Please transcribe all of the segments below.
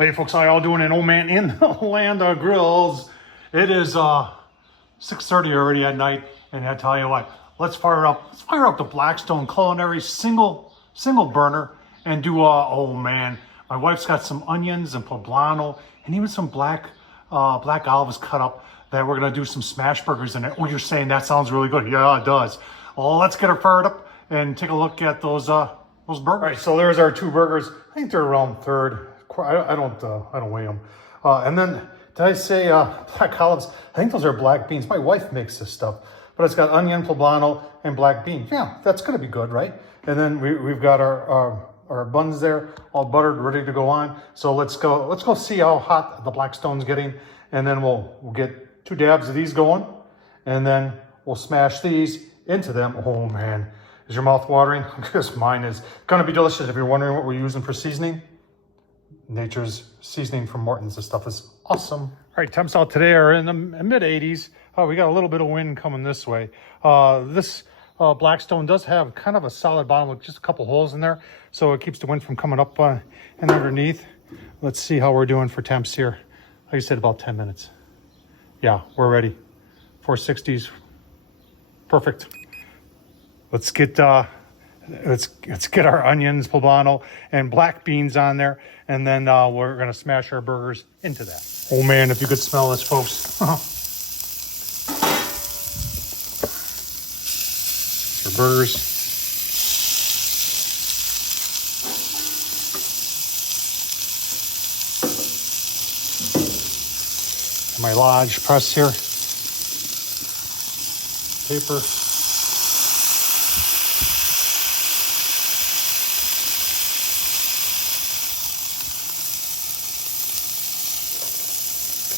Hey folks, how y'all doing? An old man in the land of grills. It is 6:30 already at night, and I tell you what, let's fire up the Blackstone Culinary single burner and do oh man, my wife's got some onions and Pablano and even some black olives cut up that we're gonna do some smash burgers in it. Oh, you're saying that sounds really good? Yeah, it does. Well, let's get her fired up and take a look at those burgers. All right, so there's our two burgers. I think they're around third. I don't weigh them. And then, did I say black olives? I think those are black beans. My wife makes this stuff, but it's got onion, poblano, and black beans. Yeah, that's gonna be good, right? And then we've got our buns there, all buttered, ready to go on. So let's go see how hot the Blackstone's getting, and then we'll get 2 dabs of these going, and then we'll smash these into them. Oh man, is your mouth watering? Because mine is. Gonna be delicious. If you're wondering what we're using for seasoning, Nature's seasoning from Morton's. This stuff is awesome. All right, temps out today are in the mid 80s. We got a little bit of wind coming this way. This Blackstone does have kind of a solid bottom with just a couple holes in there, so it keeps the wind from coming up and underneath. Let's see how we're doing for temps here. Like I said, about 10 minutes. Yeah, we're ready. 460s, perfect. Let's get our onions, poblano, and black beans on there, and then we're gonna smash our burgers into that. Oh man, if you could smell this, folks. Your burgers. And my Lodge press here. Paper.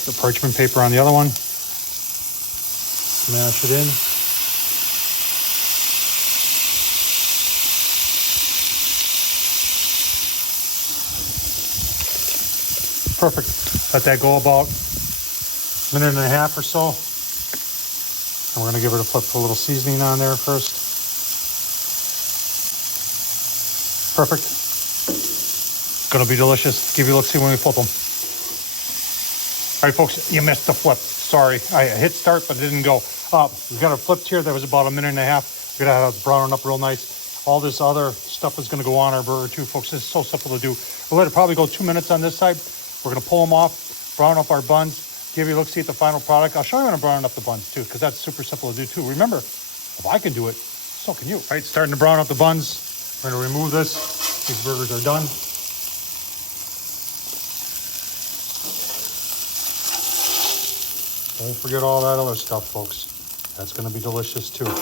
The parchment paper on the other one. Smash it in. Perfect. Let that go about a minute and a half or so. And we're going to give it a flip, put a little seasoning on there first. Perfect. Going to be delicious. Give you a look, see when we flip them. All right, folks, you missed the flip. Sorry, I hit start, but it didn't go. We got it flipped here. That was about a minute and a half. We got to have it browning up real nice. All this other stuff is going to go on our burger too, folks. This is so simple to do. We'll let it probably go 2 minutes on this side. We're going to pull them off, brown up our buns, give you a look, see at the final product. I'll show you when I'm browning up the buns too, because that's super simple to do too. Remember, if I can do it, so can you. All right, starting to brown up the buns. We're going to remove this. These burgers are done. Don't forget all that other stuff, folks. That's going to be delicious too. On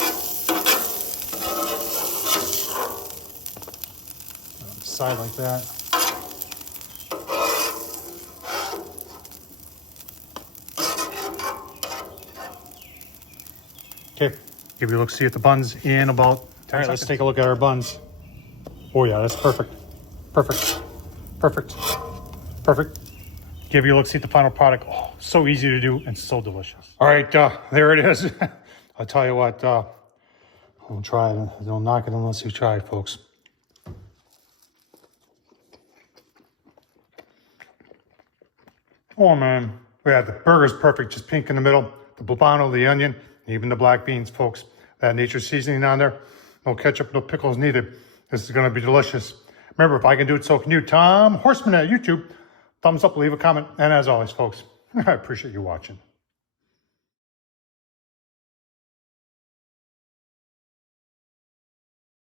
the side like that. Okay, give you a look, see at the buns in about 10 seconds. All right, let's take a look at our buns. Oh yeah, that's perfect. Perfect. Perfect. Perfect. Give you a look, see at the final product. Oh, so easy to do and so delicious. All right, there it is. I'll tell you what, don't try it. Don't knock it unless you try it, folks. Oh man, yeah, the burger's perfect, just pink in the middle. The poblano, the onion, even the black beans, folks. That nature seasoning on there. No ketchup, no pickles needed. This is gonna be delicious. Remember, if I can do it, so can you. Tom Horsman at YouTube. Thumbs up, leave a comment, and as always, folks, I appreciate you watching.